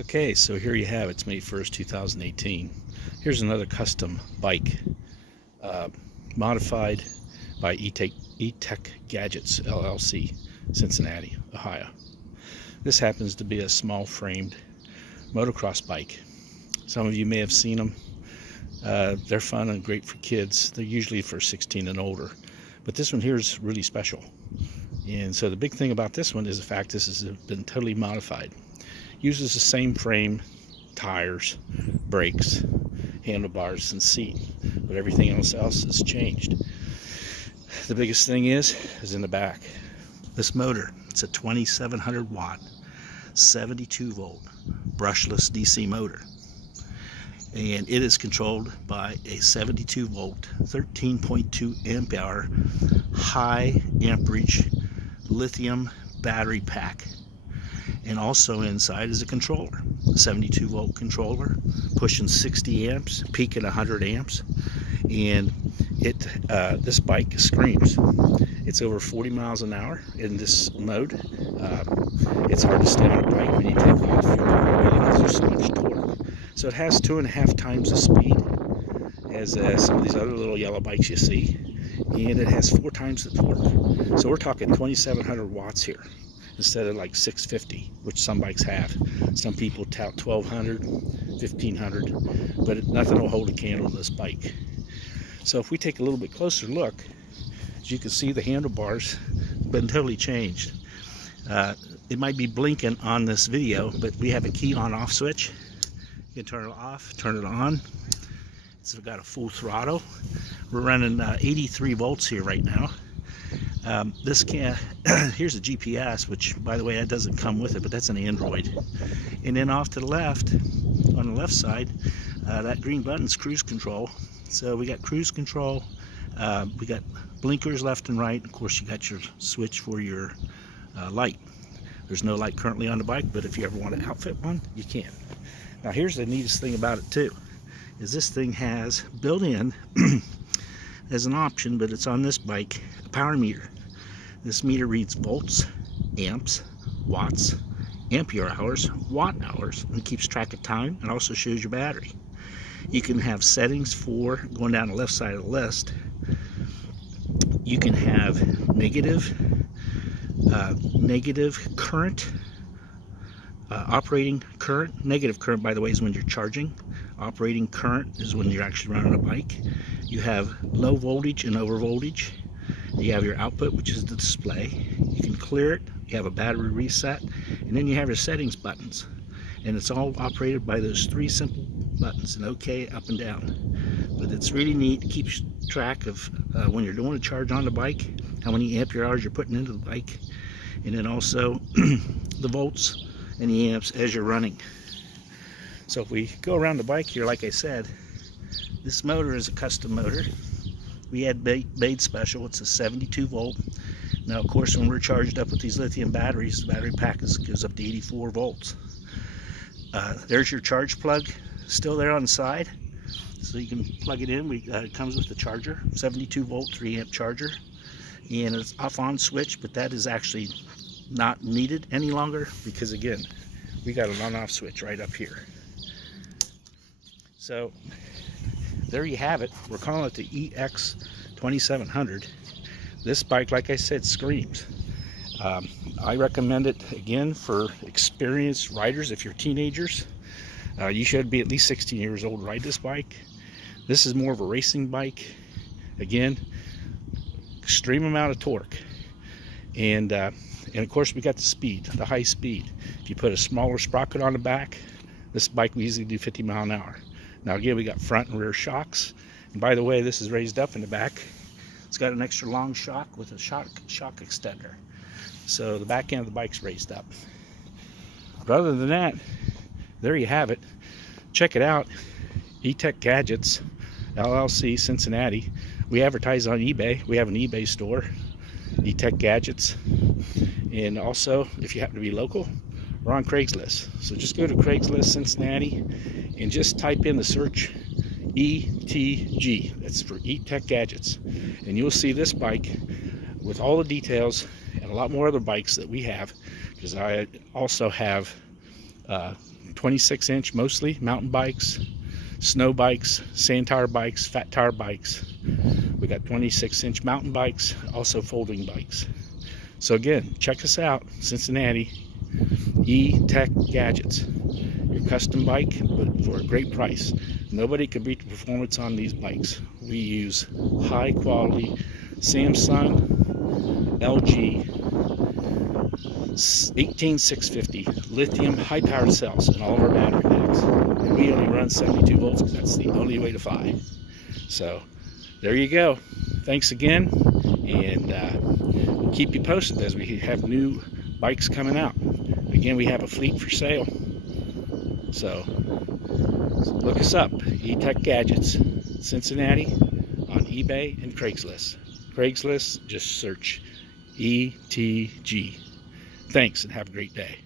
Okay, so here you have it. It's May 1st, 2018. Here's another custom bike modified by ETechGadgets LLC, Cincinnati, Ohio. This happens to be a small framed motocross bike. Some of you may have seen them. They're fun and great for kids. They're usually for 16 and older. But this one here is really special. And so the big thing about this one is the fact this has been totally modified. Uses the same frame, tires, brakes, handlebars, and seat, but everything else has changed. The biggest thing is in the back. This motor, it's a 2700 watt, 72 volt, brushless DC motor. And it is controlled by a 72 volt, 13.2 amp hour, high amperage lithium battery pack. And also inside is a controller, a 72 volt controller, pushing 60 amps, peaking 100 amps. And this bike screams. It's over 40 miles an hour in this mode. It's hard to stay on a bike when you take off because there's so much torque. So it has 2.5 times the speed as some of these other little yellow bikes you see, and it has 4 times the torque. So we're talking 2,700 watts here, instead of like 650, which some bikes have. Some people tout 1,200, 1,500, but nothing will hold a candle to this bike. So if we take a little bit closer look, as you can see, the handlebars have been totally changed. It might be blinking on this video, but we have a key on-off switch. You can turn it off, turn it on. It's got a full throttle. We're running 83 volts here right now. Here's the GPS, which by the way, that doesn't come with it, but that's an Android. And then off to the left, on the left side, that green button's cruise control. So we got cruise control, we got blinkers left and right. Of course, you got your switch for your light. There's no light currently on the bike, but if you ever want to outfit one, you can. Now here's the neatest thing about it too, is this thing has built in as an option, but it's on this bike, a power meter. This meter reads volts, amps, watts, ampere hours, watt hours, and keeps track of time, and also shows your battery. You can have settings for, going down the left side of the list, you can have negative current, operating current. Negative current, by the way, is when you're charging. Operating current is when you're actually running a bike. You have low voltage and over voltage. You have your output, which is the display. You can clear it. You have a battery reset, and then you have your settings buttons. And it's all operated by those 3 simple buttons, and OK, up and down. But it's really neat. It keeps track of when you're doing a charge on the bike, how many ampere hours you're putting into the bike, and then also the volts and the amps as you're running. So if we go around the bike here, like I said, this motor is a custom motor. We had made special. It's a 72 volt. Now, of course, when we're charged up with these lithium batteries, the battery pack goes up to 84 volts. There's your charge plug, still there on the side, so you can plug it in. It comes with the charger, 72 volt, 3 amp charger, and it's off on switch, but that is actually not needed any longer because, again, we got an on-off switch right up here. So there you have it. We're calling it the EX2700. This bike, like I said, screams. I recommend it, again, for experienced riders. If you're teenagers, you should be at least 16 years old to ride this bike. This is more of a racing bike. Again, extreme amount of torque. And of course, we got the speed, the high speed. If you put a smaller sprocket on the back, this bike will easily do 50 miles an hour. Now again, we got front and rear shocks. And by the way, this is raised up in the back. It's got an extra long shock with a shock extender. So the back end of the bike's raised up. But other than that, there you have it. Check it out. ETechGadgets LLC, Cincinnati. We advertise on eBay. We have an eBay store, ETechGadgets. And also, if you happen to be local, we're on Craigslist. So just go to Craigslist, Cincinnati, and just type in the search ETG. That's for ETechGadgets. And you'll see this bike with all the details and a lot more other bikes that we have, because I also have 26-inch mostly, mountain bikes, snow bikes, sand tire bikes, fat tire bikes. We got 26-inch mountain bikes, also folding bikes. So again, check us out, Cincinnati, ETechGadgets. Your custom bike, but for a great price. Nobody could beat the performance on these bikes. We use high quality Samsung, LG 18650 lithium high powered cells in all of our battery packs. And we only run 72 volts because that's the only way to fly. So there you go. Thanks again, and we'll keep you posted as we have new bikes coming out. Again, we have a fleet for sale. So look us up, ETechGadgets Cincinnati, on eBay and Craigslist. Craigslist, just search ETG. Thanks, and have a great day.